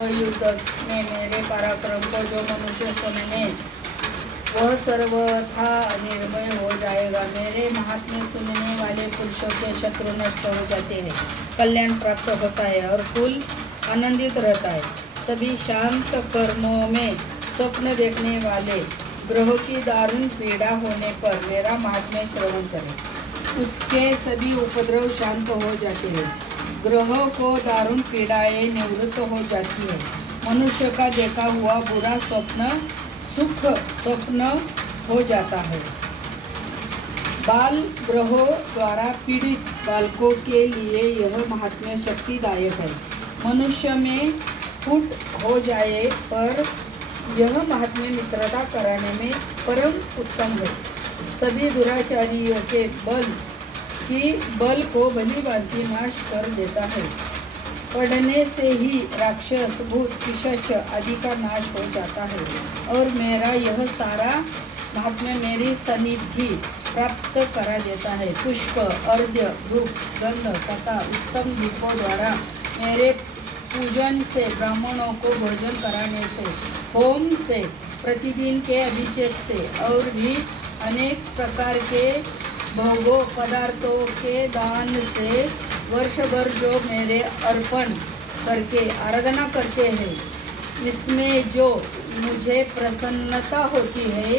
युद्ध में मेरे पराक्रम को जो मनुष्य सुनने वह सर्वथा निर्भय हो जाएगा। मेरे महात्म्य सुनने वाले पुरुषों के शत्रु नष्ट हो जाते हैं, कल्याण प्राप्त होता है और कुल आनंदित रहता है। सभी शांत कर्मों में स्वप्न देखने वाले ग्रहों की दारुण पीड़ा होने पर मेरा महात्म्य श्रवण करें, उसके सभी उपद्रव शांत हो जाते हैं। ग्रहों को दारुण पीड़ाएं निवृत्त हो जाती है। मनुष्य का देखा हुआ बुरा स्वप्न सुख स्वप्न हो जाता है। बाल ग्रहों द्वारा पीड़ित बालकों के लिए यह महात्म्य शक्तिदायक है। मनुष्य में फूट हो जाए पर यह महात्म्य मित्रता कराने में परम उत्तम है। सभी दुराचारियों के बल को भली भांति नाश कर देता है। पढ़ने से ही राक्षस भूत पिशाच आदि का नाश हो जाता है और मेरा यह सारा महात्म्य मेरी सनिधि प्राप्त करा देता है। पुष्प अर्घ्य धूप गंध तथा उत्तम दीपों द्वारा मेरे पूजन से, ब्राह्मणों को भोजन कराने से, होम से, प्रतिदिन के अभिषेक से और भी अनेक प्रकार के भोगों पदार्थों के दान से वर्ष भर जो मेरे अर्पण करके आराधना करते हैं, इसमें जो मुझे प्रसन्नता होती है,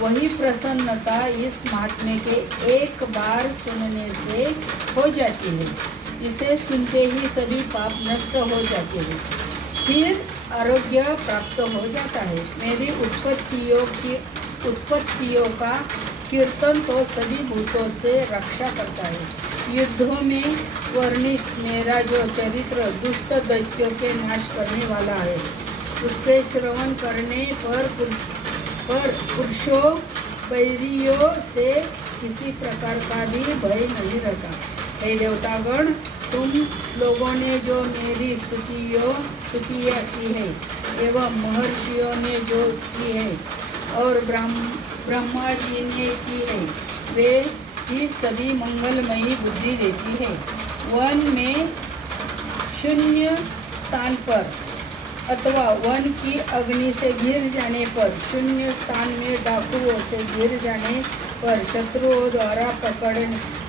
वही प्रसन्नता इस महात्म्य के एक बार सुनने से हो जाती है। इसे सुनते ही सभी पाप नष्ट हो जाते हैं, फिर आरोग्य प्राप्त हो जाता है। मेरी उत्पत्तियों का कीर्तन तो सभी भूतों से रक्षा करता है। युद्धों में वर्णित मेरा जो चरित्र दुष्ट दैत्यों के नाश करने वाला है, उसके श्रवण करने पर पुरुषों बैरियों से किसी प्रकार का भी भय नहीं रहता। हे देवतागण, तुम लोगों ने जो मेरी स्तुतियाँ की है एवं महर्षियों ने जो की है और ब्रह्मा जी ने की है, वे ही सभी मंगलमयी बुद्धि देती है। वन में शून्य स्थान पर अथवा वन की अग्नि से घिर जाने पर, शून्य स्थान में डाकुओं से घिर जाने पर, शत्रुओं द्वारा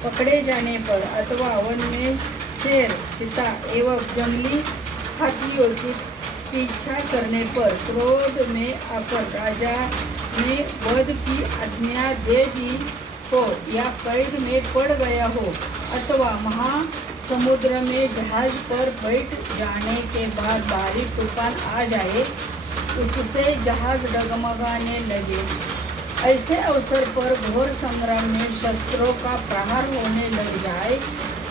पकड़े जाने पर अथवा वन में शेर चीता एवं जंगली हाथियों की पीछा करने पर, क्रोध में आकर राजा ने वध की आज्ञा दे दी हो या कैद में पड़ गया हो अथवा महासमुद्र में जहाज पर बैठ जाने के बाद भारी तूफान आ जाए, उससे जहाज डगमगाने लगे, ऐसे अवसर पर घोर संग्राम में शस्त्रों का प्रहार होने लग जाए,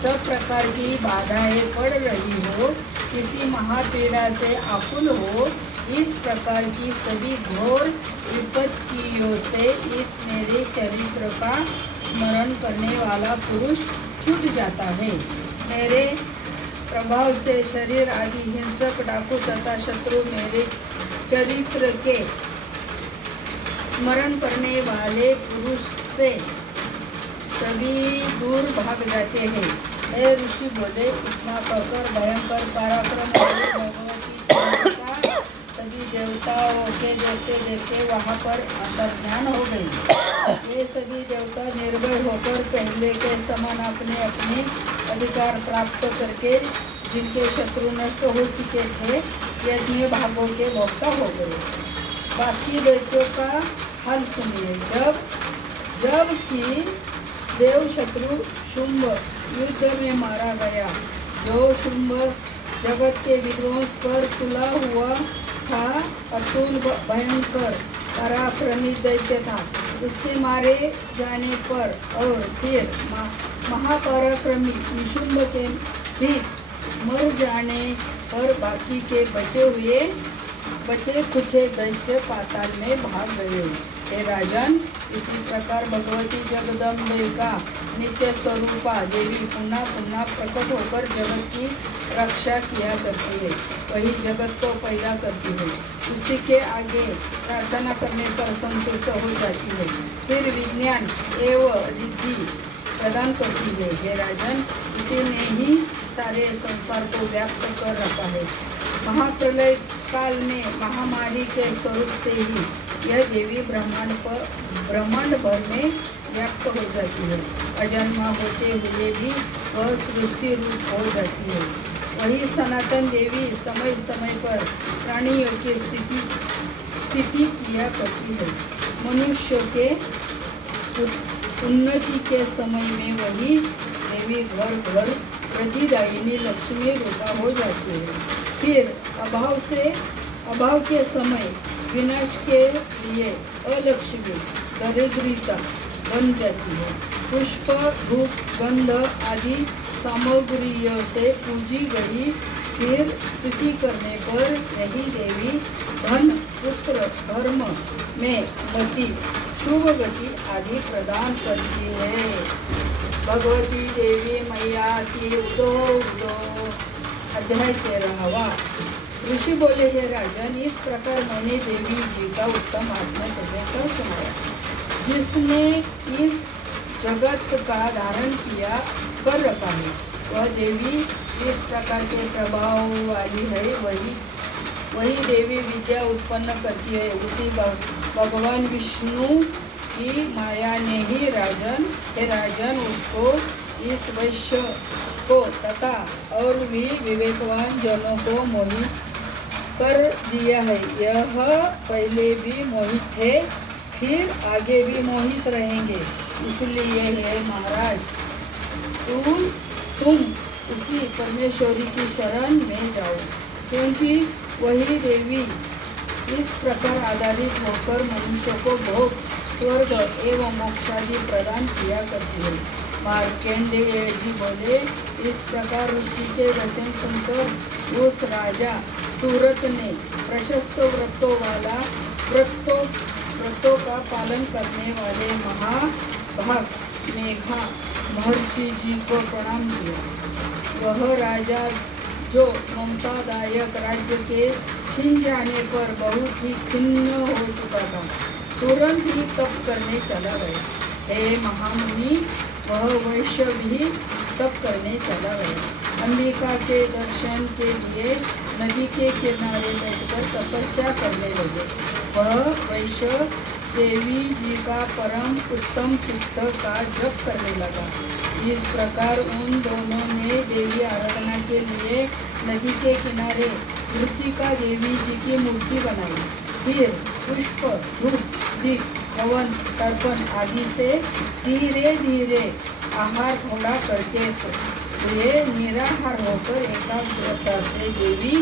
सब प्रकार की बाधाएं पड़ रही हो, किसी महापीड़ा से आकुल हो, इस प्रकार की सभी घोर विपत्तियों से इस मेरे चरित्र का स्मरण करने वाला पुरुष छूट जाता है। मेरे प्रभाव से शरीर आदि हिंसक डाकू तथा शत्रु मेरे चरित्र के स्मरण करने वाले पुरुष से सभी दूर भाग जाते हैं। हे ऋषि बोले, इतना कहकर भयंकर पराक्रम वाले भगवती चंद्रिका सभी देवताओं के देखते देखते वहाँ पर अंतर्ध्यान हो गई। ये सभी देवता निर्भय होकर पहले के समान अपने अपने अधिकार प्राप्त करके जिनके शत्रु नष्ट हो चुके थे, यज्ञ भागों के भोक्ता हो गए। बाकी दैत्यों का हाल सुनिए। जब कि देव शत्रु शुंभ युद्ध में मारा गया, जो शुंभ जगत के विध्वंस पर तुला हुआ था, अतुल भयंकर पराक्रमी दैत्य था, उसके मारे जाने पर और फिर महापराक्रमी निशुंभ के भी मर जाने पर बाकी के बचे कुचे दैत्य पाताल में भाग गए। हे राजन, इसी प्रकार भगवती जगदम्बे का नित्य स्वरूपा देवी पुनः पुनः प्रकट होकर जगत की रक्षा किया करती है, वही जगत को पैदा करती है, उसी के आगे प्रार्थना करने पर संतुष्ट हो जाती है, फिर विज्ञान एवं रिद्धि प्रदान करती है। हे राजन, उसी ने ही सारे संसार को व्याप्त कर रखा है। महाप्रलय काल में महामारी के स्वरूप से ही यह देवी ब्रह्मांड भर में व्याप्त हो जाती है। अजन्मा होते हुए भी वह सृष्टि रूप हो जाती है। वही सनातन देवी समय समय पर प्राणियों की स्थिति किया करती है। मनुष्य के उन्नति के समय में वही देवी घर घर प्रतिदायिनी लक्ष्मी रूपा हो जाती है। फिर अभाव के समय विनाश के लिए अलक्ष्मी दरिद्रता बन जाती है। पुष्प धूप गंध आदि सामग्रियों से पूजी गई फिर स्तुति करने पर यही देवी धन पुत्र धर्म में मति शुभ गति आदि प्रदान करती है। भगवती देवी मैया की उदो अध्याय 13वां। ऋषि बोले, हे राजन, इस प्रकार मैंने देवी जी का उत्तम आत्मकथन कर सुनाया, जिसने इस जगत का धारण किया कर रखा है। वह देवी इस प्रकार के प्रभाव वाली है। वही देवी विद्या उत्पन्न करती है। उसी भगवान विष्णु की माया ने ही राजन उसको इस वैश्य को तथा और भी विवेकवान जनों को मोहित कर दिया है। यह पहले भी मोहित थे, फिर आगे भी मोहित रहेंगे। इसलिए हे महाराज, तुम उसी परमेश्वरी की शरण में जाओ, क्योंकि वही देवी इस प्रकार आधारित होकर मनुष्य को भोग स्वर्ग एवं मोक्षादि प्रदान किया करती है। मार्कंडेय जी बोले, इस प्रकार ऋषि के वचन सुनकर उस राजा सूरत ने प्रशस्त व्रतों का पालन करने वाले महाभाग मेघा महर्षि जी को प्रणाम किया। वह राजा जो ममतादायक राज्य के छीन जाने पर बहुत ही खिन्न हो चुका था, तुरंत ही तप करने चला गया। हे महामुनि, वह वैश्य भी तप करने चला गया। अंबिका के दर्शन के लिए नदी के किनारे बैठकर तपस्या करने लगे। वह वैश्य देवी जी का परम उत्तम सूक्त का जप करने लगा। इस प्रकार उन दोनों ने देवी आराधना के लिए नदी के किनारे मृत्तिका देवी जी की मूर्ति बनाई। फिर पुष्प धूप दीप हवन तर्पण आदि से धीरे धीरे आहार थोड़ा करके वे निराहार होकर एकाग्रता से देवी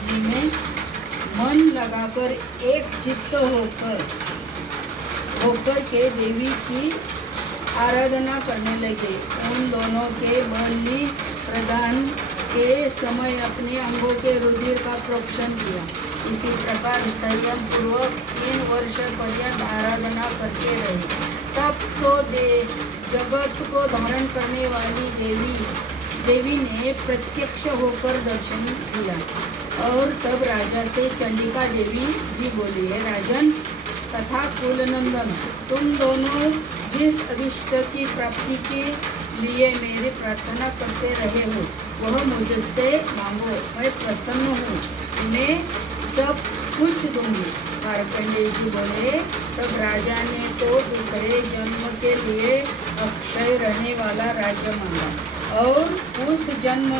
जी में मन लगाकर एक चित्त होकर के देवी की आराधना करने लगे। उन दोनों के बलि प्रदान के समय अपने अंगों के रुधिर का प्रोक्षण किया। इसी प्रकार संयम पूर्वक 3 वर्ष पर्यंत आराधना करते रहे। तब तो जगत को धारण करने वाली देवी ने प्रत्यक्ष होकर दर्शन दिया। और तब राजा से चंडिका देवी जी बोली, है राजन तथा कुलनंदन, तुम दोनों जिस अभिष्ट की प्राप्ति के लिए मेरी प्रार्थना करते रहे हो वह मुझसे मांगो, मैं प्रसन्न हूँ, मैं सब कुछ दूंगी। मार्कंडेय जी बोले, तब राजा ने तो दूसरे जन्म के लिए अक्षय रहने वाला राज्य मांगा और इस जन्म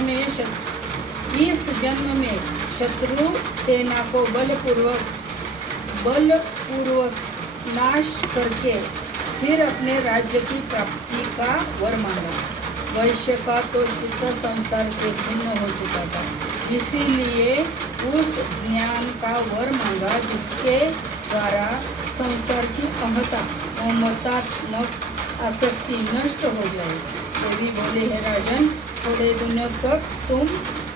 में शत्रु सेना को बलपूर्वक नाश करके फिर अपने राज्य की प्राप्ति का वर मांगा। वैश्य का तो चित्त संसार से भिन्न हो चुका था, इसीलिए उस ज्ञान का वर मांगा जिसके द्वारा संसार की अहंता ममतात्मक आसक्ति नष्ट हो जाए। देवी बोले, है राजन, थोड़े दिनों तक तुम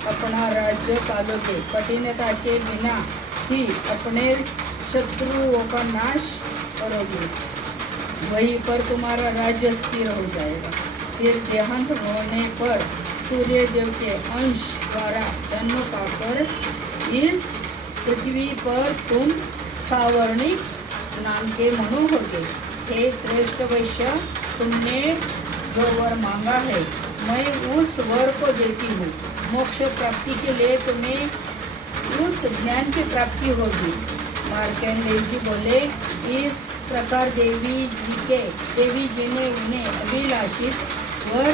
अपना राज्य पालोगे, कठिनता के बिना ही अपने शत्रुओं का नाश करोगे, वहीं पर तुम्हारा राज्य स्थिर हो जाएगा। फिर देहांत होने पर सूर्य देव के अंश द्वारा जन्म पाकर इस पृथ्वी पर तुम सावर्णिक नाम के मनु होगे। हे श्रेष्ठ वैश्य, तुमने जो वर मांगा है मैं उस वर को देती हूँ। मोक्ष प्राप्ति के लिए तुम्हें उस ज्ञान की प्राप्ति होगी। मार्कंडेय जी बोले, इस प्रकार देवी जी ने उन्हें अभिलाषित वर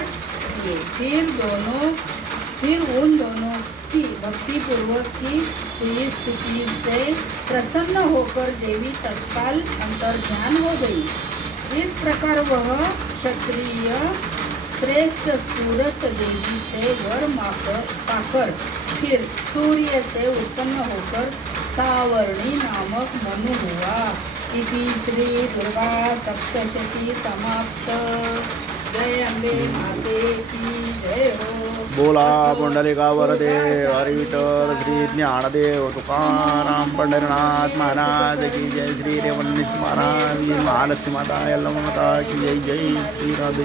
दिए। फिर उन दोनों की भक्ति पूर्वक की हुई स्तुति से प्रसन्न होकर देवी तत्काल अंतर्ध्यान हो गई। इस प्रकार वह क्षत्रिय श्रेष्ठ सूरत देवी से वर पाकर फिर सूर्य से उत्पन्न होकर सावर्णी नामक मनु हुआ। इति श्री दुर्गा सप्तशती समाप्त। जय अम्बे माते की जय हो। बोला पुंडलिका वरदे हरी विठ्ठल श्री ज्ञानदेव तुकाराम पंढरीनाथ महाराज की जय। श्री रेवणनाथ महाराज, महालक्ष्मी माता, यल्लम्मा माता की जय। जय श्री राधे।